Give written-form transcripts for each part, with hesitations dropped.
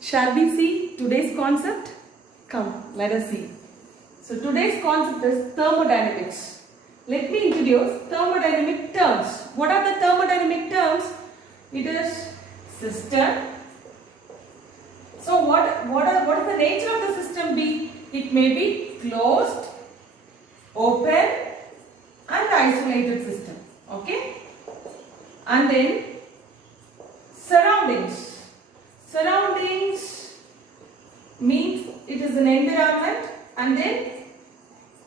Shall we see today's concept? Come, let us see. So today's concept is thermodynamics. Let me introduce thermodynamic terms. What are the thermodynamic terms? It is system. So what is the nature of the system be? It may be closed, open and isolated system. Okay? And then surroundings. Surroundings means it is an environment, and then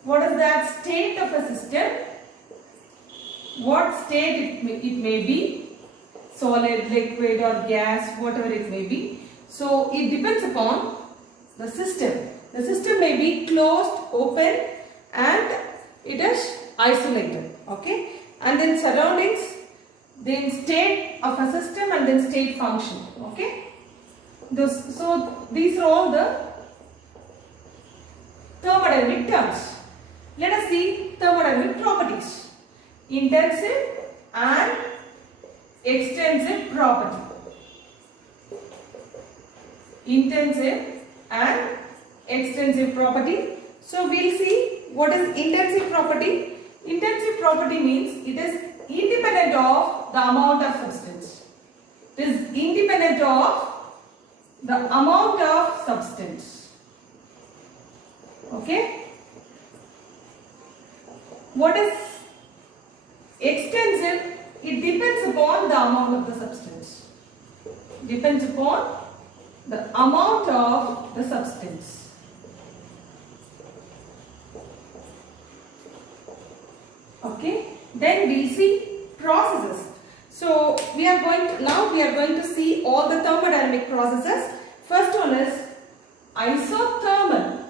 what is that state of a system? What state it may be, solid, liquid or gas, whatever it may be. So it depends upon the system. The system may be closed, open and it is isolated. Okay? And then surroundings, then state of a system and then state function. Okay? So these are all the thermodynamic terms. Let us see thermodynamic properties. Intensive and extensive property. Intensive and extensive property. So we will see what is intensive property. Intensive property means it is independent of the amount of substance. It is independent of the amount of substance. Okay? What is extensive? It depends upon the amount of the substance. Depends upon the amount of the substance. Okay? Then we see processes. So we are going to see all the thermodynamic processes. First one is isothermal.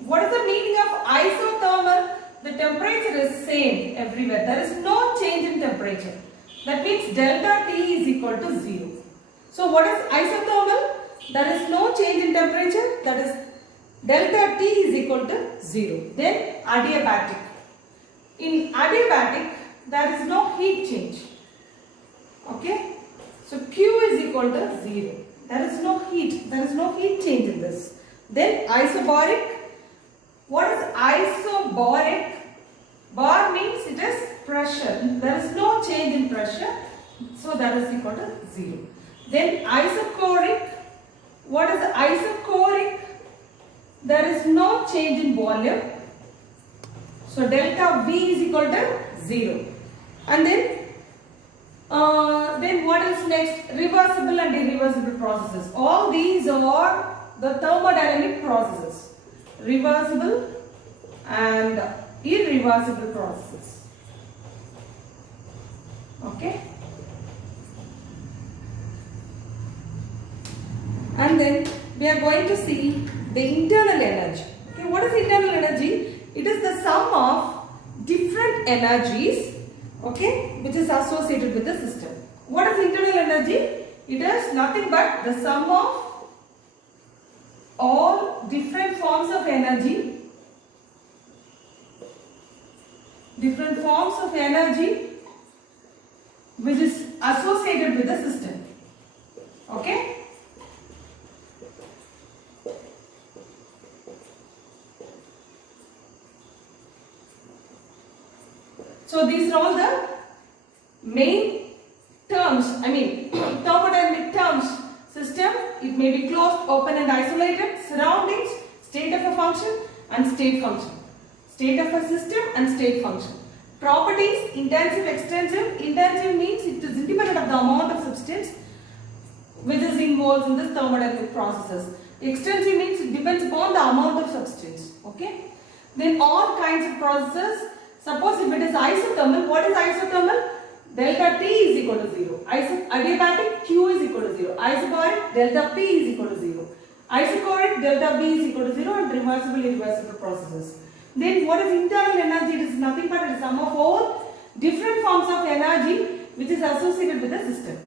What is the meaning of isothermal? The temperature is same everywhere. There is no change in temperature. That means delta T is equal to 0. So what is isothermal? There is no change in temperature. That is delta T is equal to 0. Then adiabatic. In adiabatic, there is no heat change. Okay? So Q is equal to 0. There is no heat. There is no heat change in this. Then isobaric. What is isobaric? Bar means it is pressure. There is no change in pressure. So that is equal to 0. Then isochoric. What is isochoric? There is no change in volume. So delta V is equal to 0. And then what is next? Reversible and irreversible processes. All these are the thermodynamic processes. Reversible and irreversible processes. Okay? And then we are going to see the internal energy. Okay, what is internal energy? It is the sum of different energies, okay, which is associated with the system. What is internal energy? It is nothing but the sum of all different forms of energy, which is associated with the system. Okay? So these are all the main terms, thermodynamic terms. System, it may be closed, open and isolated. Surroundings, state of a function and state function. State of a system and state function. Properties, intensive, extensive. Intensive means it is independent of the amount of substance which is involved in the thermodynamic processes. Extensive means it depends upon the amount of substance. Okay? Then all kinds of processes. Suppose if it is isothermal, what is isothermal? Delta T is equal to 0. Adiabatic, Q is equal to 0. Isobaric, delta P is equal to 0. Isochoric, delta B is equal to 0, and reversible, irreversible processes. Then what is internal energy? It is nothing but the sum of all different forms of energy which is associated with the system.